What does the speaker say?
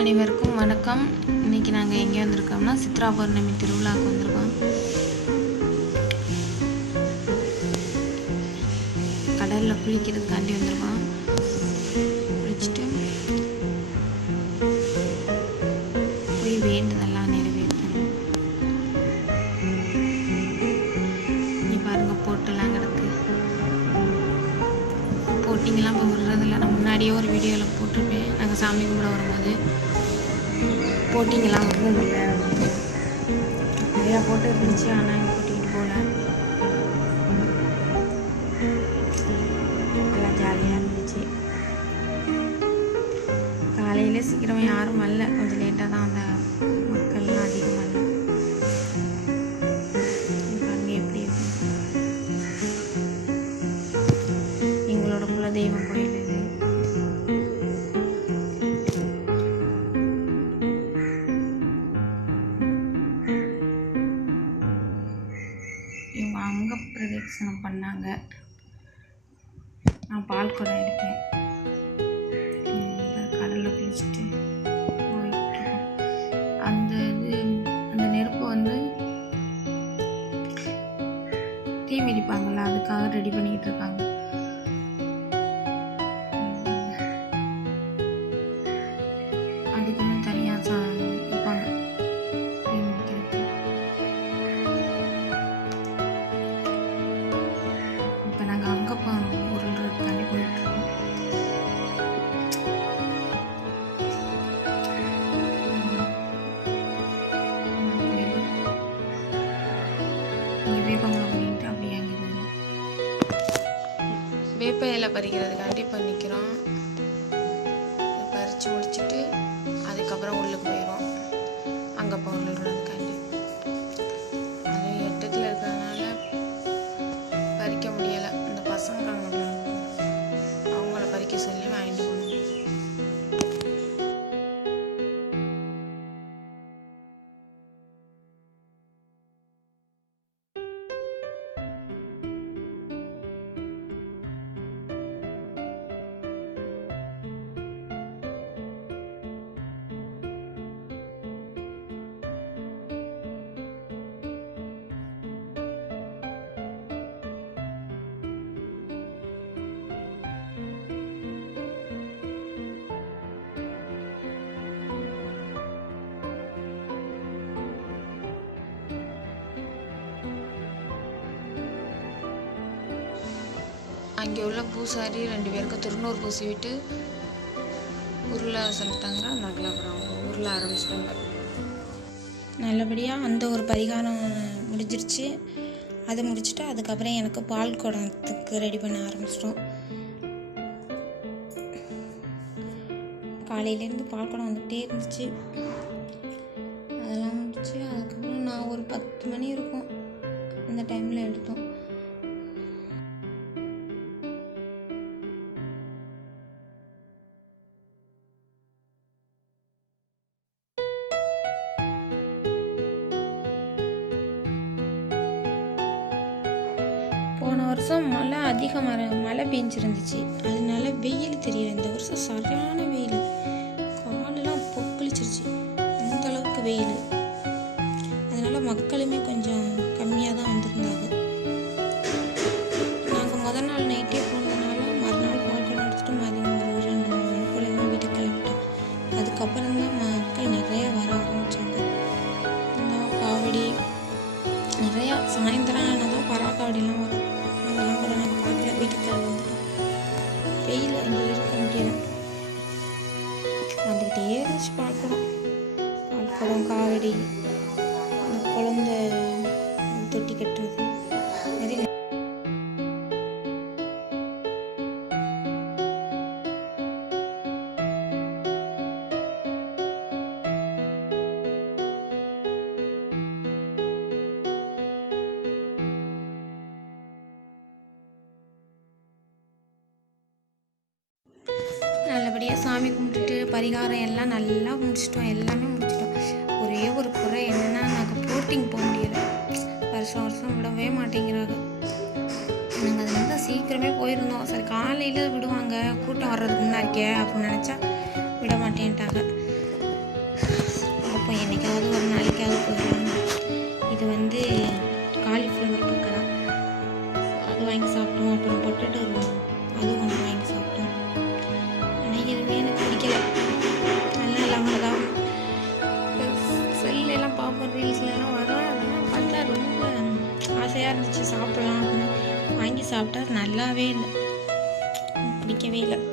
அனைவருக்கும் வணக்கம். இன்றைக்கி நாங்கள் எங்கே வந்திருக்கோம்னா சித்ரா பௌர்ணமி திருவிழாவுக்கு வந்திருக்கோம். கடலில் குளிக்கிறதுக்காண்டி வந்திருக்கோம். குளிச்சுட்டு போய் வேண்டுதெல்லாம் நிறைவேற்றணும். நீ பாருங்கள், போட்டெல்லாம் கிடக்கு. போட்டிங்கெல்லாம் இப்போ விடுறதில்ல. நான் முன்னாடியே ஒரு வீடியோவில் போட்டிருப்பேன். நாங்கள் சாமி கும்பிட வரும்போது போட்டிங்கெல்லாம் விடுறதில்ல அப்படின்னு நிறையா போட்டு இருந்துச்சு. ஆனால் எங்கள் கூட்டிகிட்டு போகல. நல்லா ஜாலியாக இருந்துச்சு. காலையில் சீக்கிரமாக யாரும் வரல, கொஞ்சம் லேட்டாக தான் வந்தாங்க. மக்கள்லாம் அதிகமாக இல்லை. அங்கே எப்படி இருக்கு எங்களோட குலதெய்வம் கோயில் இது. இவங்க அங்க பிரதட்சணம் பண்ணாங்க. நான் பால் குடம் எடுத்தேன். கடலில் குளிச்சுட்டு போயிட்டுருக்கோம். அந்த நெருப்பு வந்து தீ மிதிப்பாங்கள்ல, அதுக்காக ரெடி பண்ணிக்கிட்டு இருக்காங்க. அதுக்குன்னு தனியாக வைப்பாங்க தீ மிதிக்கிறதுக்கு. இப்போ நாங்கள் அங்கே உருள்றதுக்காண்டி போயிட்டுருக்கோம். இங்கே வேப்பமரம் பண்ணிட்டு அப்படியே அங்கே போயிடும். வேப்ப இலை பறிக்கிறதுக்காண்டி இப்போ நிற்கிறோம். பறித்து முடிச்சுட்டு அதுக்கப்புறம் உள்ளுக்கு போயிடும். அங்கே உருள்றதுக்காண்டி அது எட்டத்தில் இருக்கிறதுனால பறிக்க முடியலை. இந்த பசங்க அவங்கள பறிக்க சொல்லி வாங்கிட்டு போகணும். அங்கே உள்ள பூசாரி 2 பேருக்கு திருநூறு பூசி விட்டு உருள சொல்லிட்டாங்க. அதனால அப்புறம் உருள ஆரம்பிச்சிட்டாங்க. நல்லபடியாக அந்த ஒரு பரிகாரம் முடிஞ்சிருச்சு. அதை முடிச்சுட்டு அதுக்கப்புறம் எனக்கு பால் குடத்துக்கு ரெடி பண்ண ஆரம்பிச்சிட்டோம். காலையிலேருந்து பால் குடம் வந்துகிட்டே இருந்துச்சு. அதெல்லாம் முடிச்சு அதுக்கப்புறம் நான் ஒரு 10 மணி இருக்கும் அந்த டைமில் எடுத்தோம். போன வருஷம் மழை பெஞ்சிருந்துச்சு. அதனால வெயில் தெரியல. இந்த வருஷம் சரியான வெயில். காலெல்லாம் பொக்களிச்சிருச்சு, அந்த அளவுக்கு வெயில். அதனால மக்களுமே கொஞ்சம் கம்மியாக தான் வந்திருந்தாங்க. நாங்கள் முதல் நாள் நைட்டே போனதுனால மறுநாள் பால் குடம் எடுத்துட்டு மதியம் ஒரு 2 மணி போல வீட்டுக்கு கிளம்பிட்டோம். அதுக்கப்புறம் தான் மக்கள் நிறையா வர ஆரம்பித்தாங்க. காவடி நிறையா சாயந்தரம் ஆனால் தான் பராக்காவடிலாம் வரும். அதெல்லாம் கூட நாங்கள் பார்க்கல. வீட்டுக்கு வந்துட்டோம். வெயில் இங்கே இருக்க முடியல. வந்துக்கிட்டே இருந்துச்சு பால் குடம், காவடி, அந்த குழந்தை தொட்டி கட்டுறது நிறைய. நல்லபடியாக சாமி கும்பிட்டுட்டு பரிகாரம் எல்லாம் நல்லா முடிச்சிட்டோம். எல்லாமே முடிச்சிட்டோம். ஒரே ஒரு குறை என்னென்னா, நாங்கள் போட்டிங் போக முடியலை. வருஷம் விடவே மாட்டேங்கிறாங்க. நாங்கள் அதனால தான் சீக்கிரமே போயிருந்தோம். சரி காலையில் விடுவாங்க, கூட்டம் வர்றதுக்கு முன்னாடிக்கே அப்படின்னு நினச்சா விட மாட்டேன்ட்டாங்க. சாப்பிட்டா நல்லாவே இல்லை, பிடிக்கவே இல்லை.